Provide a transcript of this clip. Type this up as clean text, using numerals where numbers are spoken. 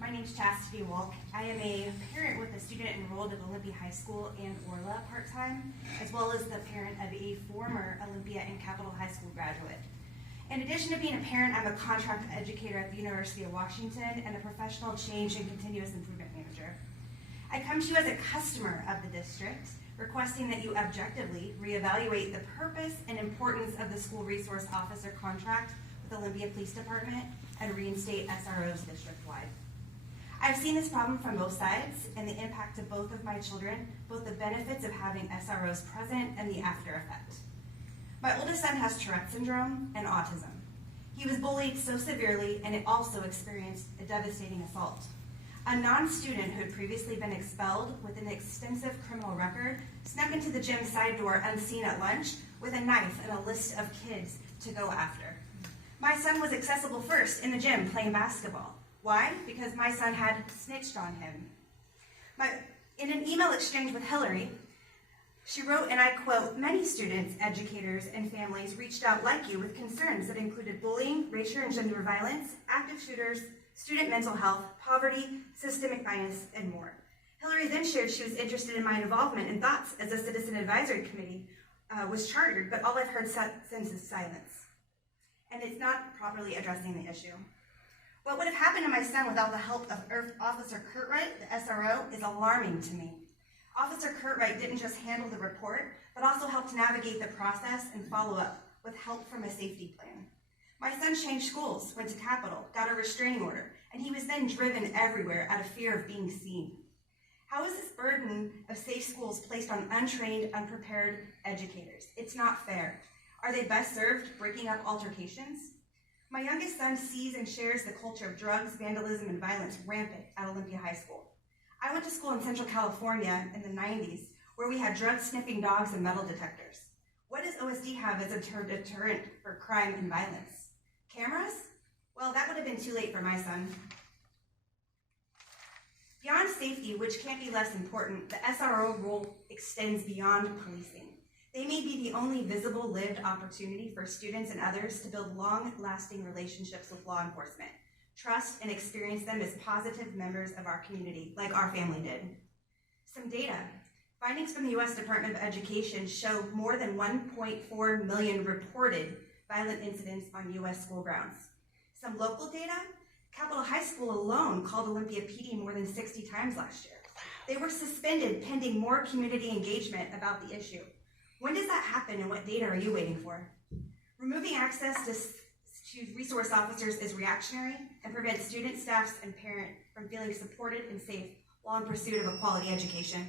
My name is Chastity Walk. I am a parent with a student enrolled at Olympia High School and Orla part-time, as well as the parent of a former Olympia and Capitol High School graduate. In addition to being a parent, I'm a contract educator at the University of Washington and a professional change and continuous improvement manager. I come to you as a customer of the district, requesting that you objectively reevaluate the purpose and importance of the school resource officer contract with Olympia Police Department and reinstate SROs district-wide. I've seen this problem from both sides and the impact to both of my children, both the benefits of having SROs present and the after effect. My oldest son has Tourette syndrome and autism. He was bullied so severely and it also experienced a devastating assault. A non-student who had previously been expelled with an extensive criminal record snuck into the gym side door unseen at lunch with a knife and a list of kids to go after. My son was accessible first in the gym playing basketball. Why? Because my son had snitched on him. In an email exchange with Hillary, she wrote, and I quote, "Many students, educators, and families reached out like you with concerns that included bullying, racial and gender violence, active shooters, student mental health, poverty, systemic bias, and more." Hillary then shared she was interested in my involvement and thoughts as a citizen advisory committee was chartered, but all I've heard since is silence. And it's not properly addressing the issue. What would have happened to my son without the help of Officer Curtright, the SRO, is alarming to me. Officer Curtright didn't just handle the report, but also helped navigate the process and follow up with help from a safety plan. My son changed schools, went to Capitol, got a restraining order, and he was then driven everywhere out of fear of being seen. How is this burden of safe schools placed on untrained, unprepared educators? It's not fair. Are they best served breaking up altercations? My youngest son sees and shares the culture of drugs, vandalism, and violence rampant at Olympia High School. I went to school in Central California in the 90s, where we had drug-sniffing dogs and metal detectors. What does OSD have as a deterrent for crime and violence? Cameras? Well, that would have been too late for my son. Beyond safety, which can't be less important, the SRO role extends beyond policing. They may be the only visible lived opportunity for students and others to build long-lasting relationships with law enforcement, trust and experience them as positive members of our community, like our family did. Some data. Findings from the U.S. Department of Education show more than 1.4 million reported violent incidents on U.S. school grounds. Some local data. Capitol High School alone called Olympia PD more than 60 times last year. They were suspended pending more community engagement about the issue. When does that happen and what data are you waiting for? Removing access to resource officers is reactionary and prevents students, staffs, and parents from feeling supported and safe while in pursuit of a quality education.